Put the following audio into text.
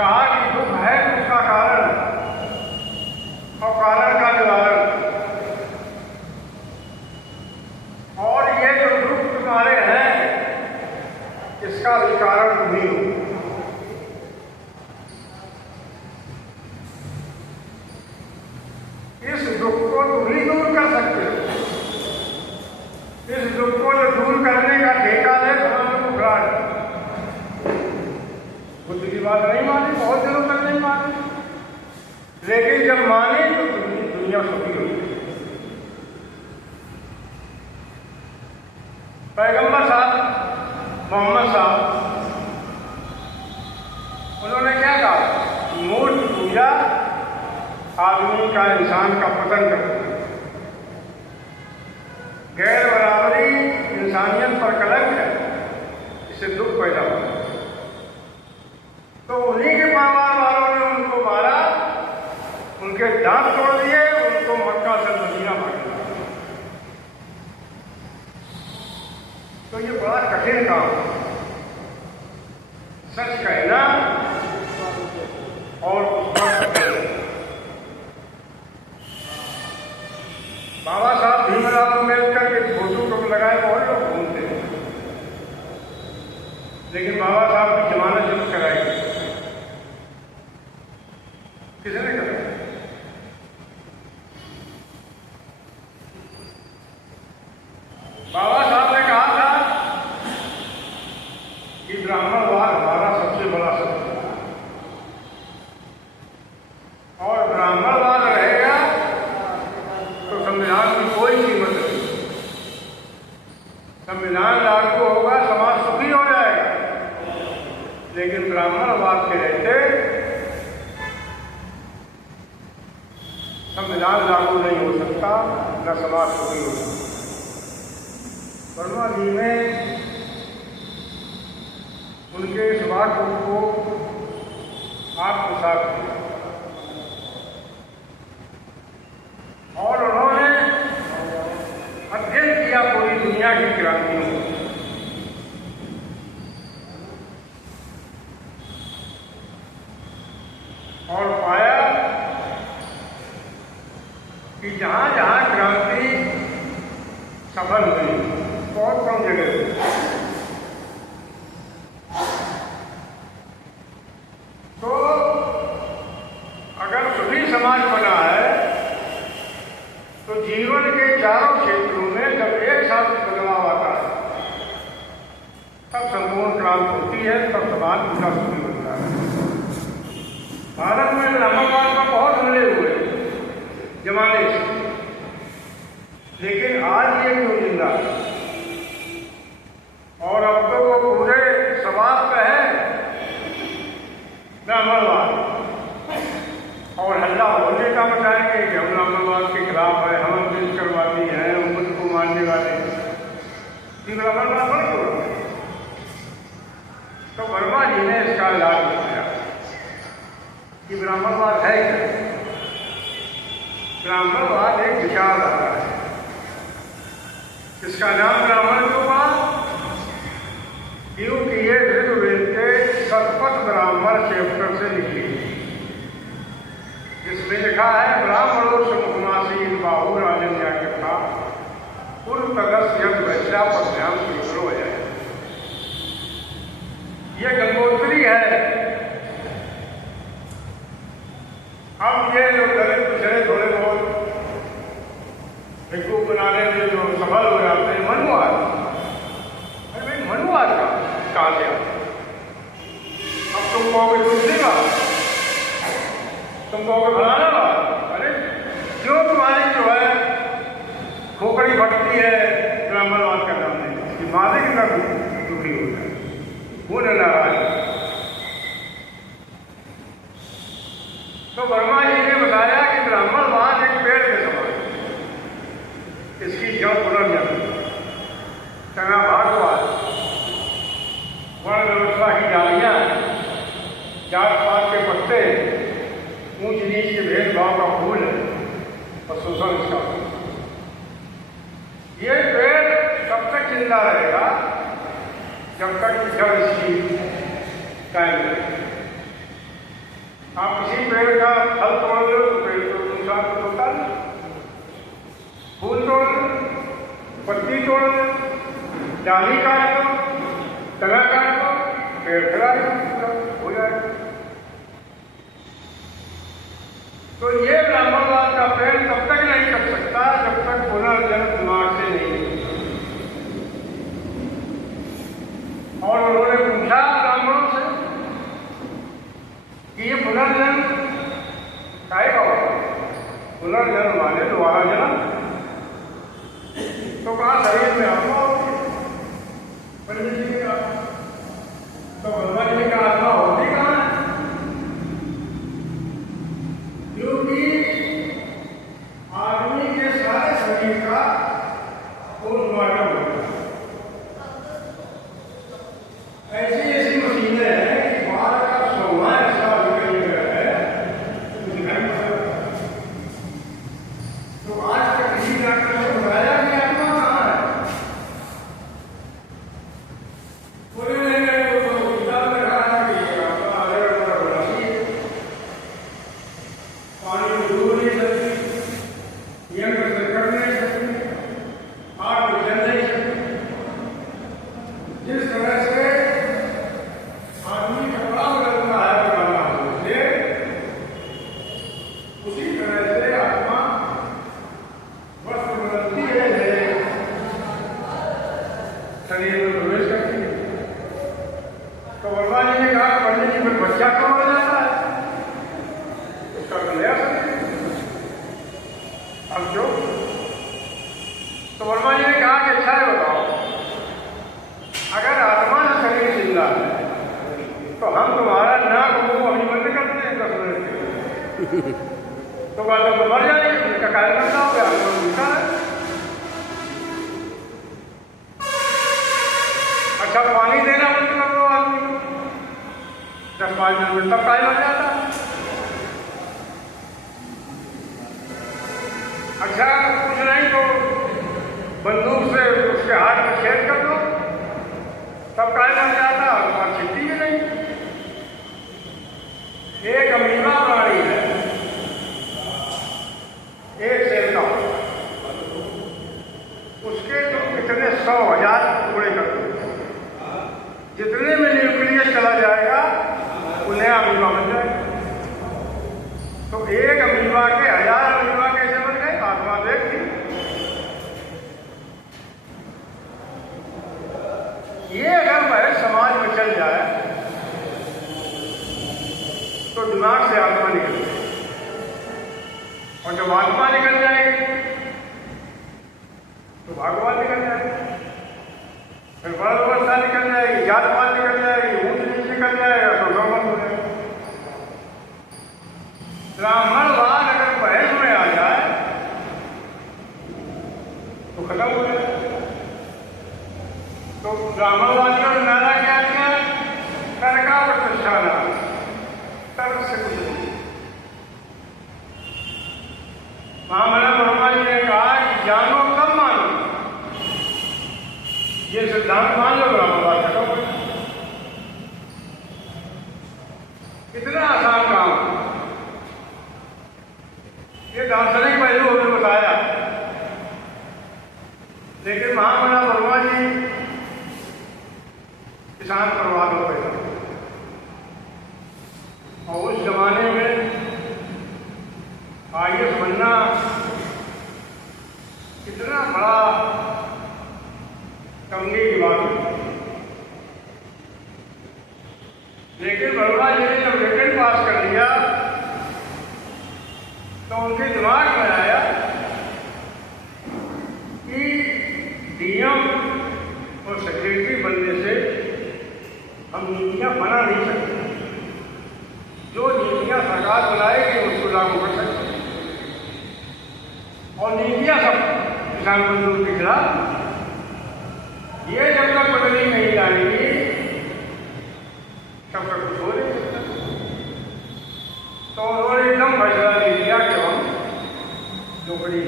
कहा कि दुख है उसका कारण और कारण का निवारण, और ये जो दुख तुम्हारे हैं इसका भी कारण तुम ही हो। इस दुख को तुम ही दूर कर सकते हो। इस दुख को जो दूर करने का ठेका है समाज को खड़ा है। बुद्ध की बात नहीं मानी, बहुत दिनों तक नहीं मानी, लेकिन जब मानी तो दुनिया सुखी हो गई। पैगंबर साहब मोहम्मद साहब उन्होंने क्या कहा? मूर्ति पूजा आदमी का, इंसान का पतन करती है, गैर बराबरी इंसानियत पर कलंक है, इससे दुख पैदा होता है। तो उन्हीं के परिवार वालों ने उनको मारा, उनके दांत तोड़ दिए, उनको मक्का से मदीना भाग दिया। तो ये बड़ा कठिन काम है, सच कहना और उस पर कहना। बाबा साहब भीमराव अम्बेडकर के फोटो को लगाए बहुत लोग घूमते हैं, लेकिन बाबा साहब की जमानत जब्त कराई गई, किसने कराई? बाबा साहब ने कहा था कि ब्राह्मणवाद हमारा सबसे बड़ा सत्य है, और ब्राह्मणवाद रहेगा तो संविधान की कोई कीमत नहीं। संविधान लागू होगा, समाज सुखी हो जाएगा, लेकिन ब्राह्मणवाद के रहते संविधान लागू नहीं हो सकता, न समाज सुखी हो सकता। वर्मा जी ने उनके इस वाक्य को आत्मसात किया और उन्होंने अध्ययन किया पूरी दुनिया की क्रांतियों को। और पाया कि जहां जहां क्रांति सफल हुई, बहुत कम जगह हुई, तो अगर सुखी समाज बना है तो जीवन के चारों क्षेत्रों में जब एक साथ बदलाव आता है तब संपूर्ण क्रांति होती है, तब समाज पूरा सुखी होता है। भारत में ब्राह्मणवाद का बहुत हमले हुए जमाने से, लेकिन आज ये क्यों जिंदा है? और अब तो वो पूरे समाज पे है ब्राह्मणवाद, और हल्ला होने का बताएंगे कि हम ब्राह्मणवाद के खिलाफ है, हम अम्बेडकरवादी हैं, हम बुद्ध को मानने वाले हैं। ब्राह्मणवाद बन क्यों रहा है? तो वर्मा जी ने इसका इलाज बताया कि ब्राह्मणवाद है क्या। ब्राह्मणवाद एक विचारधारा है, इसका नाम ब्राह्मण क्यों पड़ा? क्योंकि ये ऋग्वेद के शतपथ ब्राह्मण चैप्टर से निकली, जिसमें लिखा है ब्राह्मणों से मुखमासीन बाहु राजन्या के था पूर्व तगस यज्ञ वैश्या पद्याम तीव्र हो जाए। ये गंगोत्री है। अब ये जो दलित पिछड़े थोड़े बहुत भिक्षु बनाने में जो सफल हो जाते हैं, मनुवाद। अरे भाई मनुवाद का कहा से आता? अब तुम कहोगे दूसरी बात, तुम कहोगे फलाना बात। अरे जो तुम्हारी जो है खोपड़ी फटती है ब्राह्मणवाद का नाम नहीं, कि मालिक का दुखी होता है, वो नाराज। तो वर्मा जी ने बताया कि ब्राह्मणवाद एक पेड़ के समान, इसकी जड़ पुनर्जन्म, तना भागवाद, वर्ण व्यवस्था की डालियां, जात पात के पत्ते, ऊंच नीच के भेदभाव का फूल है और शोषण इसका फूल। ये पेड़ तब तक जिंदा रहेगा जब तक जड़ इसकी कायम रहेगी। आप किसी पेड़ का फल तोड़ लो तो पेड़ तो नुकसान तो होता नहीं। फूल तोड़ लो, पत्ती तोड़ लो, डाली काट लो, तना काट लो, पेड़ खड़ा हो जाएगा। तो ये ब्राह्मणवाद का पेड़ तब तक नहीं कर सकता जब तक पुनर्जन्म दिमाग से नहीं। और उन्होंने पूछा ब्राह्मणों से कि ये पुनर्जन्म काहे का होगा? पुनर्जन्म माने दोबारा जन्म। तो कहा शरीर में आत्मा होती है। पंडित जी ने कहा, तो भगवान जी का आत्मा होती कहाँ है? क्योंकि आदमी के सारे शरीर का पोस्टमार्टम होता है। ऐसी ऐसी मशीनें हैं कि बाहर का 16 हिस्सा निकल गया है, दिखाई पड़ रहा है। तो आज तक किसी डॉक्टर ने बताया कि आत्मा कहाँ है? बोले नहीं, तो किताब में कहा कि आत्मा अलग अलग होती है, पानी में डूब नहीं सकती, यंत्र से कर नहीं सकती, आग में जल नहीं सकती। जिस तरह से आदमी कपड़ा बदलता है पुराना से, उसी तरह से आत्मा वस्त्र बदलती है, शरीर में प्रवेश करती है। तो वर्मा जी ने कहा पंडित जी में बच्चा कब हो जाता है? उसका तो नया शरीर। अब जो तो वर्मा जी ने कहा कि अच्छा है बताओ, अगर आत्मा का शरीर जिंदा है तो हम तुम्हारा नाक मुंह अभी बंद करते हैं 10 मिनट के। तो बात तो मर जाएगी, इसका कार्य करना होगा, आपको मिलता है। अच्छा पानी देना बंद कर दो आदमी को 10-5 मिनट में, तब कार्य बन जाता है। अच्छा कुछ नहीं तो बंदूक से उसके हाथ में छेद कर दो, तब कार्य बन जाता है, और छिट्टी भी नहीं। एक अमीबा प्राणी है, एक सेल का, उसके तो कितने 100,000 टुकड़े कर दो, जितने में न्यूक्लियस चला जाएगा उन्हें अमीबा बन जाएगा। तो एक अमीबा के 1000 अमीबा कैसे बन गए? आत्मा देखती। ये अगर वह समाज में चल जाए तो दिमाग से आत्मा निकल जाएगी, और जब आत्मा निकल जाएगी तो भगवान निकल जाएगी, फिर बड़ा अवस्था निकल जाएगी, जात पात निकल जाएगी, ऊंच नीच निकल जाएगा, तो बंद हो जाएगा। ब्राह्मणवाद अगर बहस में आ जाए तो खत्म हो जाएगा। तो ब्राह्मणवादियों ने नारा क्या दिया? तर्कावट प्रशाना, तर्क से कुछ नहीं। महामना ब्रह्मा जी ने कहा कि जानो कब मानो, ये सिद्धांत मान लो, ब्राह्मणवाद खत्म हो गया। इतना आसान काम, ये दार्शनिक पहलू हमने बताया, लेकिन महामना ब्रह्मा जी किसान परिवार में पैदा, और उस जमाने में आईएएस बनना कितना बड़ा कमरे की बात है। लेकिन वर्मा जी ने जब रिटर्न पास कर दिया तो उनके दिमाग में आया कि डीएम और सेक्रेटरी बनने से हम नीतियां बना नहीं सकते, जो नीतियां सरकार बनाएगी उसको लागू कर सकते हैं, और नीतियां सब किसान मजदूर के खिलाफ। ये जब तक बदली नहीं लाएगी तब तक कुछ हो नहीं सकता। तो उन्होंने एकदम फैसला ले लिया कि हम नौकरी